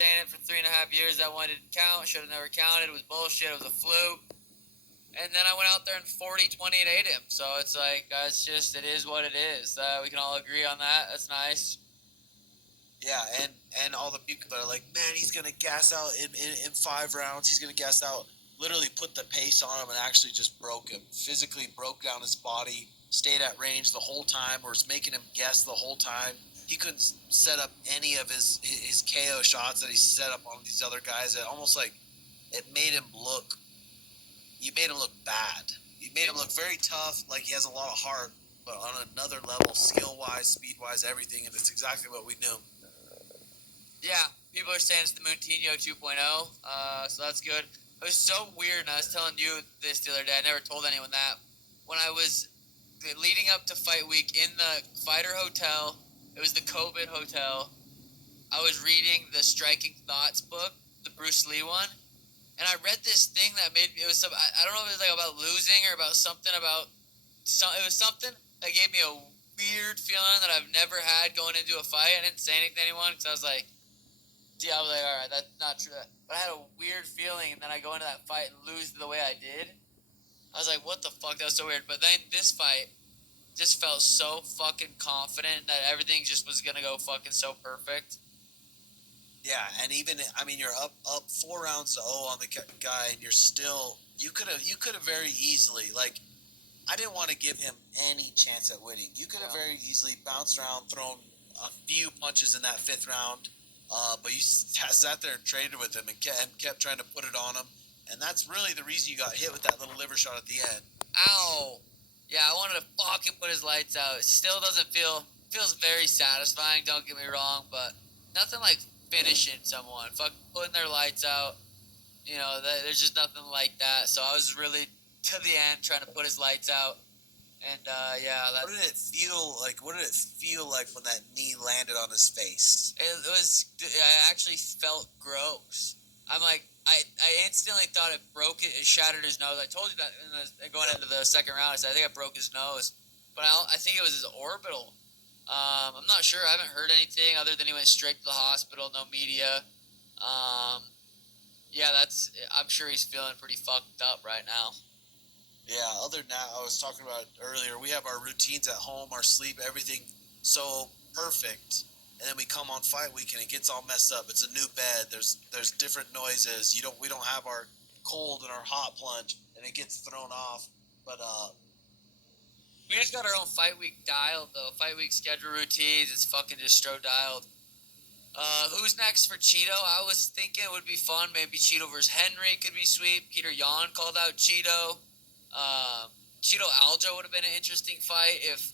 saying it for 3.5 years. That one didn't count. Should have never counted. It was bullshit. It was a fluke. And then I went out there and 40-20 and ate him. So it's like, it is what it is. We can all agree on that. That's nice. Yeah, and all the people that are like, man, he's gonna gas out in 5 rounds. He's gonna gas out. Literally put the pace on him and actually just broke him. Physically broke down his body. Stayed at range the whole time, or was making him guess the whole time. He couldn't set up any of his KO shots that he set up on these other guys. It almost like it made him look. You made him look bad. You made him look very tough, like he has a lot of heart, but on another level, skill wise, speed wise, everything, and it's exactly what we knew. Yeah, people are saying it's the Moutinho 2.0, so that's good. It was so weird, and I was telling you this the other day. I never told anyone that. When I was leading up to fight week in the fighter hotel, it was the COVID hotel. I was reading the Striking Thoughts book, the Bruce Lee one, and I read this thing that made me. It was some. I don't know if it was like about losing or about something about. It was something that gave me a weird feeling that I've never had going into a fight. I didn't say anything to anyone because I was like, yeah, I was like, all right, that's not true. But I had a weird feeling, and then I go into that fight and lose the way I did. I was like, what the fuck? That was so weird. But then this fight just felt so fucking confident that everything just was gonna go fucking so perfect. Yeah, and even I mean, you're up 4 rounds to 0 on the guy, and you're still you could have very easily like I didn't want to give him any chance at winning. You could have very easily bounced around, thrown a few punches in that 5th round, but you sat there and traded with him and kept trying to put it on him, and that's really the reason you got hit with that little liver shot at the end. Ow! Yeah, I wanted to fucking put his lights out. It still doesn't feels very satisfying. Don't get me wrong, but nothing like finishing someone, fuck putting their lights out. There's just nothing like that. So I was really to the end trying to put his lights out, and yeah, What did it feel like? What did it feel like when that knee landed on his face? it was. I actually felt gross. I'm like, I instantly thought it broke it. It shattered his nose. I told you that going into the second round. I said I think I broke his nose, but I think it was his orbital. I'm not sure. I haven't heard anything other than he went straight to the hospital. No media. Um, yeah, I'm sure he's feeling pretty fucked up right now. Yeah, other than that, I was talking about earlier, we have our routines at home, our sleep, everything so perfect. And then we come on fight week and it gets all messed up. It's a new bed. There's different noises. We don't have our cold and our hot plunge and it gets thrown off. But We just got our own fight week dialed though. Fight week schedule routines. It's fucking just straight dialed. Who's next for Chito? I was thinking it would be fun. Maybe Chito versus Henry could be sweet. Peter Yan called out Chito. Chito Aljo would have been an interesting fight if